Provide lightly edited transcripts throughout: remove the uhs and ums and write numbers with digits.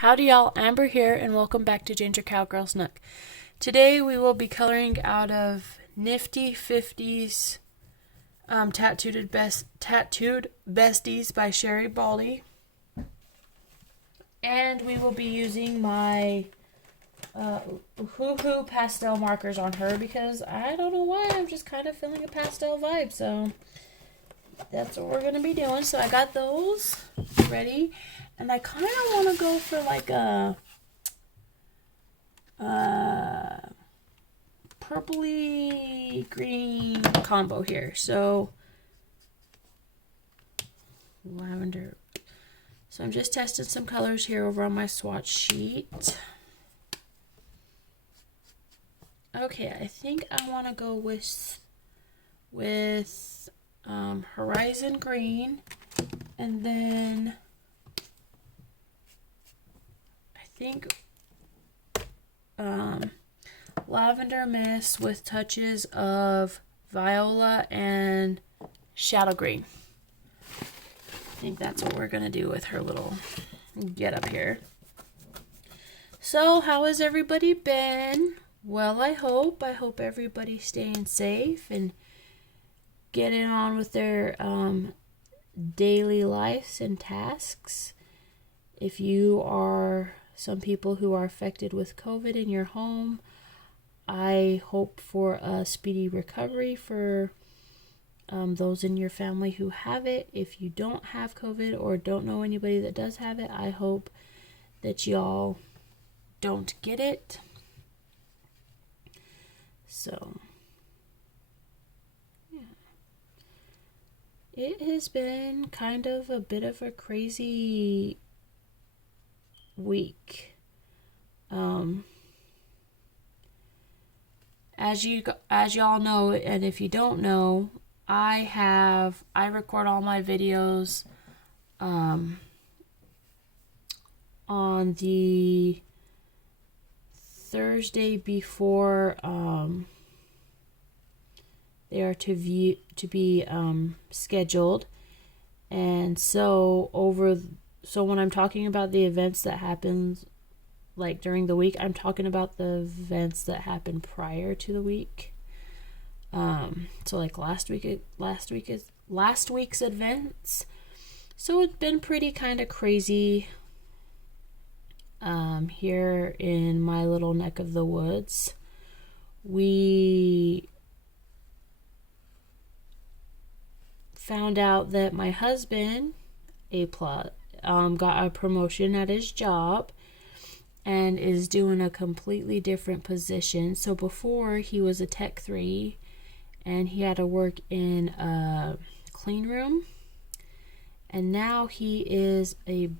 Howdy y'all, Amber here and welcome back to Ginger Cowgirl's Nook. Today we will be coloring out of Nifty 50s Tattooed Besties by Sherry Baldy. And we will be using my Hoo pastel markers on her because I don't know why, I'm just kind of feeling a pastel vibe. So that's what we're going to be doing. So I got those ready. And I kind of want to go for like a purpley green combo here. So lavender. So I'm just testing some colors here over on my swatch sheet. Okay, I think I want to go with Horizon Green, and then I think Lavender Mist with touches of Viola and Shadow Green. I think that's what we're going to do with her little get up here. So, how has everybody been? Well, I hope everybody's staying safe and getting on with their daily lives and tasks. If you are some people who are affected with COVID in your home, I hope for a speedy recovery for those in your family who have it. If you don't have COVID or don't know anybody that does have it, I hope that y'all don't get it. So, yeah. It has been kind of a bit of a crazy week. As y'all know, and if you don't know, I record all my videos on the Thursday before they are to be scheduled. And so when I'm talking about the events that happen like during the week, I'm talking about the events that happen prior to the week. So like last week's events. So it's been pretty kind of crazy here in my little neck of the woods. We found out that my husband, got a promotion at his job and is doing a completely different position. So before, he was a Tech 3 and he had to work in a clean room. And now he is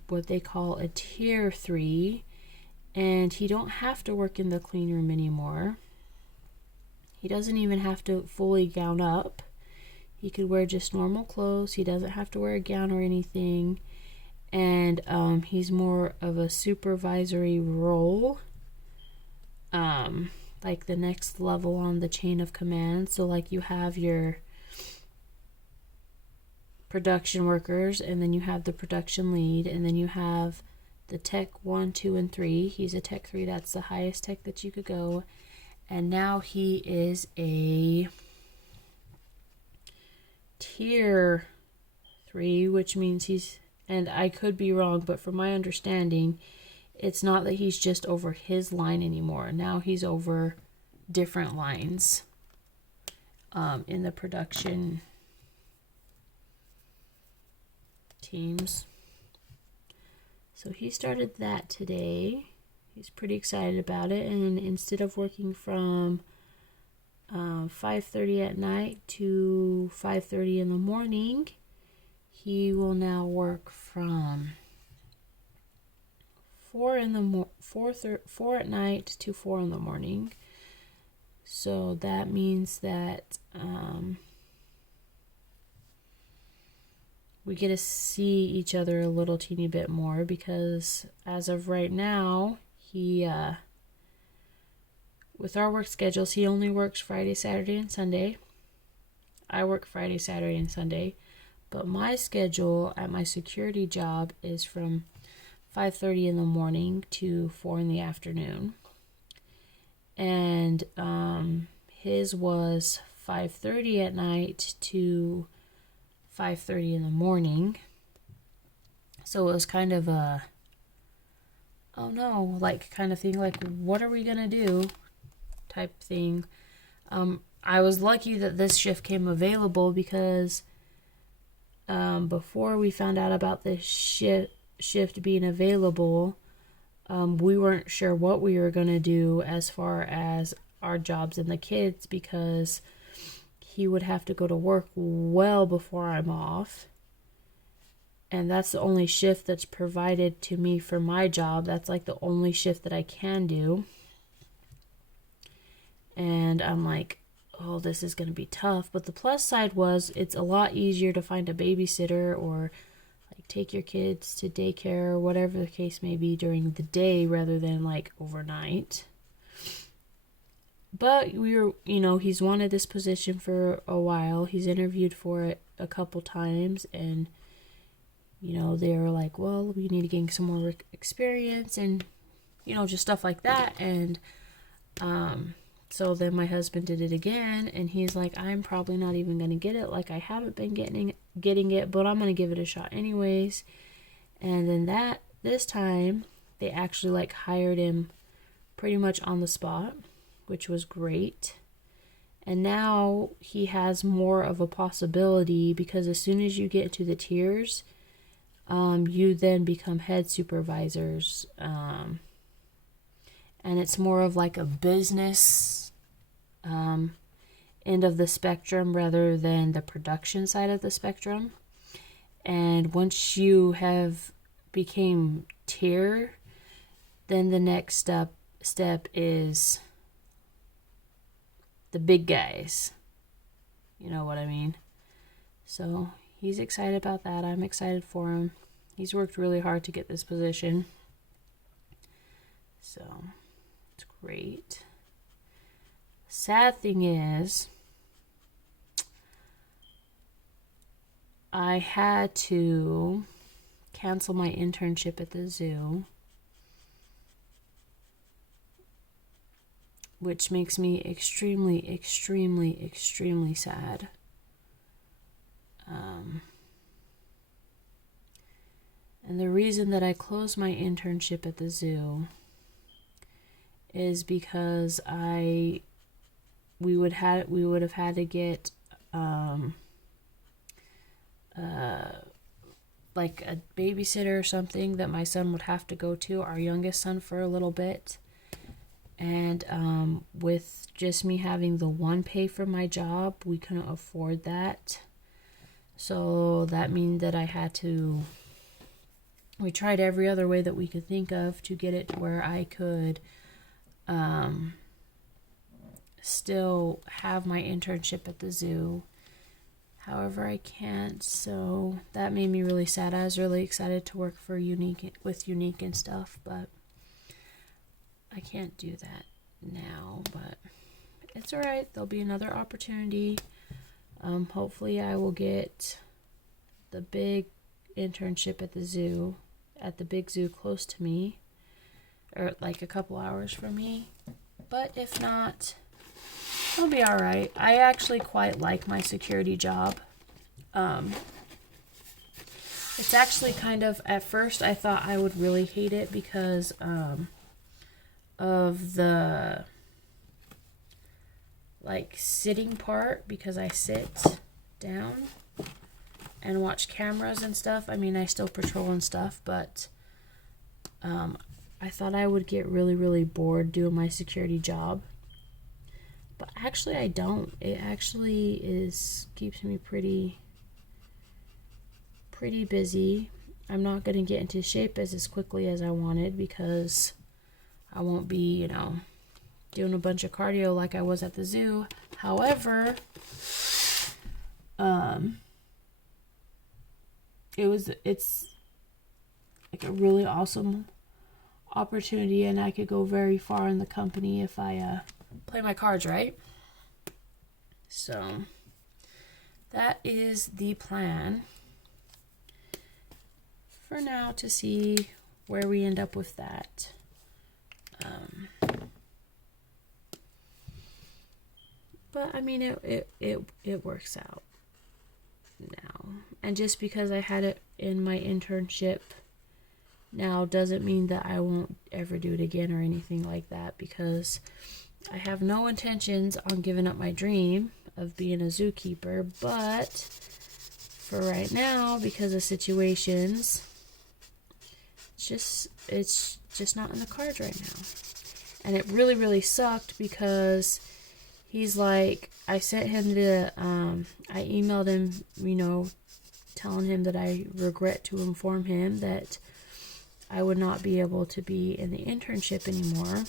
what they call a Tier 3, and he don't have to work in the clean room anymore. He doesn't even have to fully gown up. He could wear just normal clothes. He doesn't have to wear a gown or anything. And he's more of a supervisory role, like the next level on the chain of command. So like you have your production workers, and then you have the production lead, and then you have the Tech 1, 2, and 3. He's a Tech 3. That's the highest tech that you could go. And now he is a Tier 3, which means and I could be wrong, but from my understanding, it's not that he's just over his line anymore. Now he's over different lines in the production teams. So he started that today. He's pretty excited about it. And instead of working from 5:30 at night to 5:30 in the morning, he will now work from 4 at night to 4 in the morning. So that means that we get to see each other a little teeny bit more, because as of right now, he with our work schedules, he only works Friday, Saturday, and Sunday. I work Friday, Saturday, and Sunday. But my schedule at my security job is from 5:30 in the morning to 4 in the afternoon. And his was 5:30 at night to 5:30 in the morning. So it was kind of a, oh no, like kind of thing, like what are we gonna do type thing. I was lucky that this shift came available because before we found out about this shift being available, we weren't sure what we were gonna do as far as our jobs and the kids, because he would have to go to work well before I'm off. And that's the only shift that's provided to me for my job. That's like the only shift that I can do. And I'm like, oh, this is going to be tough. But the plus side was it's a lot easier to find a babysitter or like take your kids to daycare or whatever the case may be during the day rather than like overnight. But we were, he's wanted this position for a while. He's interviewed for it a couple times, and they were like, well, we need to gain some more experience and, just stuff like that. And so then my husband did it again, and he's like, I'm probably not even going to get it. Like, I haven't been getting it, but I'm going to give it a shot anyways. And then this time, they actually like hired him pretty much on the spot, which was great. And now he has more of a possibility, because as soon as you get to the tiers, you then become head supervisors. And it's more of like a business end of the spectrum rather than the production side of the spectrum. And once you have became tier, then the next step is the big guys. You know what I mean? So he's excited about that. I'm excited for him. He's worked really hard to get this position. So it's great. Sad thing is, I had to cancel my internship at the zoo, which makes me extremely, extremely, extremely sad. And the reason that I closed my internship at the zoo is because we would have had to get like a babysitter or something that my son would have to go to, our youngest son, for a little bit. And with just me having the one pay for my job, we couldn't afford that. So that means that we tried every other way that we could think of to get it to where I could still have my internship at the zoo. However, I can't, so that made me really sad. I was really excited to work for Unique and stuff, but I can't do that now. But it's all right. There'll be another opportunity. Hopefully I will get the big internship at the big zoo close to me, or like a couple hours from me. But if not, it'll be all right. I actually quite like my security job. It's actually kind of, at first I thought I would really hate it because of the like sitting part, because I sit down and watch cameras and stuff. I mean, I still patrol and stuff, but I thought I would get really, really bored doing my security job. But actually I don't. It actually keeps me pretty busy. I'm not going to get into shape as quickly as I wanted, because I won't be, doing a bunch of cardio like I was at the zoo. However, it's like a really awesome opportunity, and I could go very far in the company if I play my cards right. So that is the plan for now, to see where we end up with that. But I mean, it works out now. And just because I had it in my internship now doesn't mean that I won't ever do it again or anything like that, because I have no intentions on giving up my dream of being a zookeeper. But for right now, because of situations, it's just not in the cards right now. And it really, really sucked, because he's like, I sent him I emailed him, telling him that I regret to inform him that I would not be able to be in the internship anymore.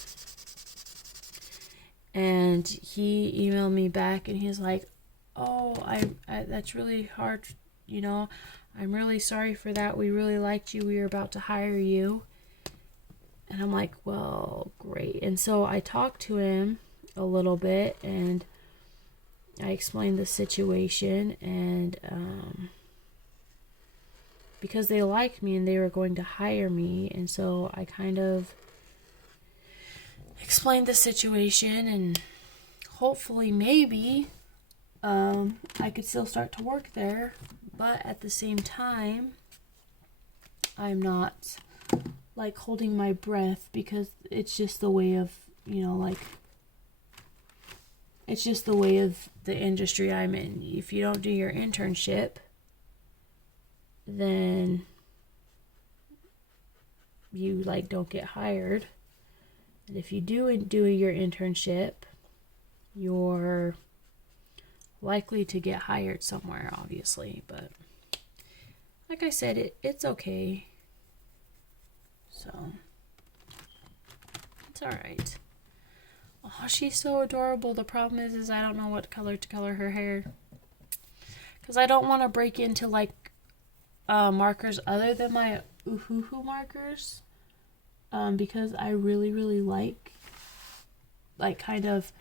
And he emailed me back and he's like, oh, I that's really hard, I'm really sorry for that. We really liked you. We were about to hire you. And I'm like, well, great. And so I talked to him a little bit and I explained the situation, and because they liked me and they were going to hire me, and so I kind of explained the situation, and hopefully maybe I could still start to work there, but at the same time I'm not like holding my breath, because it's just the way of it's just the way of the industry I'm in. If you don't do your internship, then you don't get hired. And if you do your internship, you're likely to get hired somewhere, obviously. But like I said, it's okay. So it's alright. Oh, she's so adorable. The problem is I don't know what color to color her hair, because I don't want to break into markers other than my Uhuhu markers, because I really, really like kind of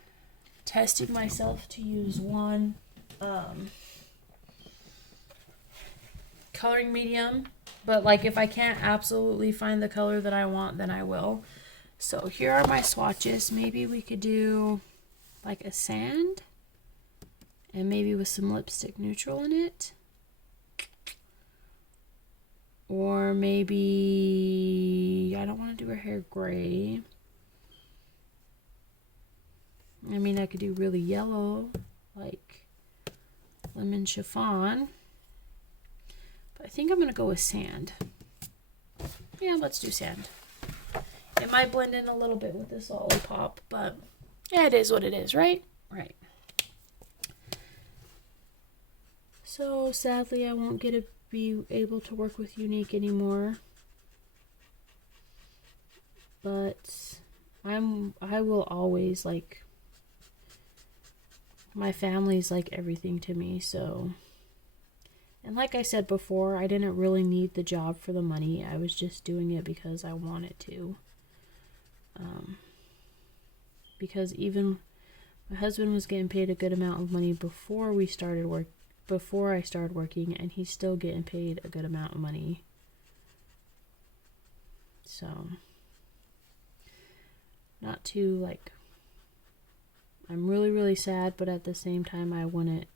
testing myself to use one coloring medium, but if I can't absolutely find the color that I want, then I will. So here are my swatches. Maybe we could do a sand, and maybe with some lipstick neutral in it. Or maybe, I don't want to do her hair gray. I mean, I could do really yellow, like lemon chiffon. But I think I'm going to go with sand. Yeah, let's do sand. It might blend in a little bit with this lollipop, but yeah, it is what it is, right? Right. So sadly, I won't get to be able to work with Unique anymore. But I will always my family's everything to me, so. And like I said before, I didn't really need the job for the money. I was just doing it because I wanted to. Because even my husband was getting paid a good amount of money before I started working, and he's still getting paid a good amount of money. So, not too I'm really, really sad, but at the same time I wouldn't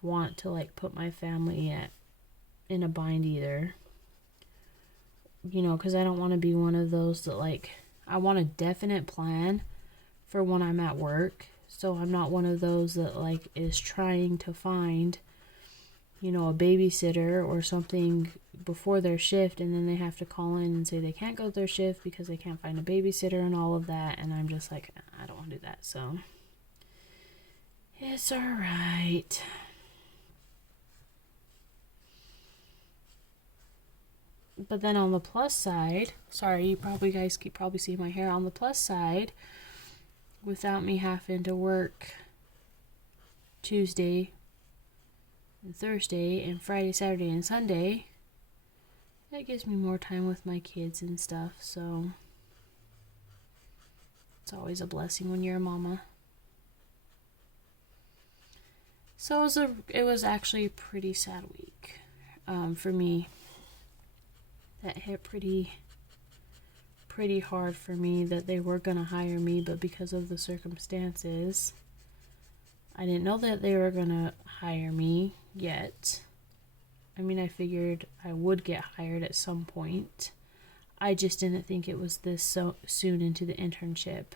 want to put my family in a bind either. Because I don't want to be one of those that I want a definite plan for when I'm at work. So I'm not one of those that is trying to find, a babysitter or something before their shift, and then they have to call in and say they can't go to their shift because they can't find a babysitter and all of that. And I'm just I don't want to do that. So it's alright. But then on the plus side, sorry, you guys keep seeing my hair. On the plus side, without me having to work Tuesday and Thursday and Friday, Saturday, and Sunday, that gives me more time with my kids and stuff. So it's always a blessing when you're a mama. So it was actually a pretty sad week. for me. That hit pretty hard for me, that they were gonna hire me, but because of the circumstances, I didn't know that they were gonna hire me yet. I mean, I figured I would get hired at some point. I just didn't think it was this so soon into the internship,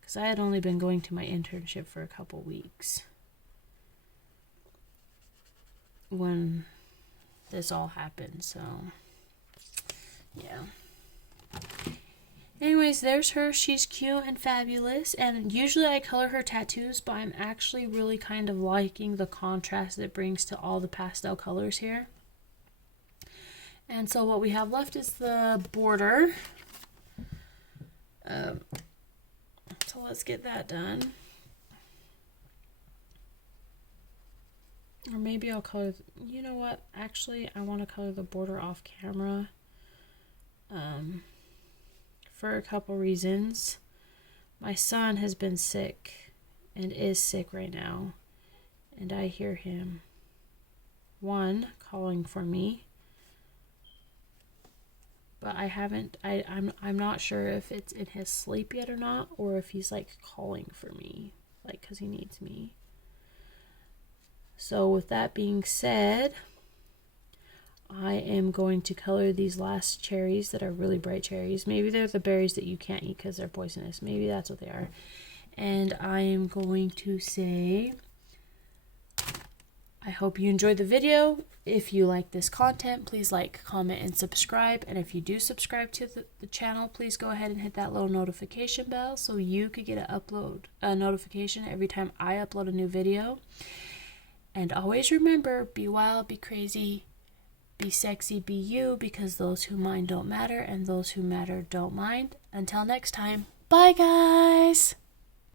because I had only been going to my internship for a couple weeks when this all happened. So yeah. Anyways, there's her. She's cute and fabulous, and usually I color her tattoos, but I'm actually really kind of liking the contrast it brings to all the pastel colors here. And so what we have left is the border. So let's get that done. Or maybe I'll color, you know what? Actually, I want to color the border off camera. For a couple reasons. My son has been sick and is sick right now, and I hear him, one, calling for me, but I'm not sure if it's in his sleep yet or not, or if he's like calling for me, like because he needs me. So with that being said, I am going to color these last cherries that are really bright cherries. Maybe they're the berries that you can't eat because they're poisonous. Maybe that's what they are. And I am going to say, I hope you enjoyed the video. If you like this content, please like, comment, and subscribe. And if you do subscribe to the channel, please go ahead and hit that little notification bell so you could get a notification every time I upload a new video. And always remember, be wild, be crazy, be sexy, be you, because those who mind don't matter, and those who matter don't mind. Until next time, bye guys!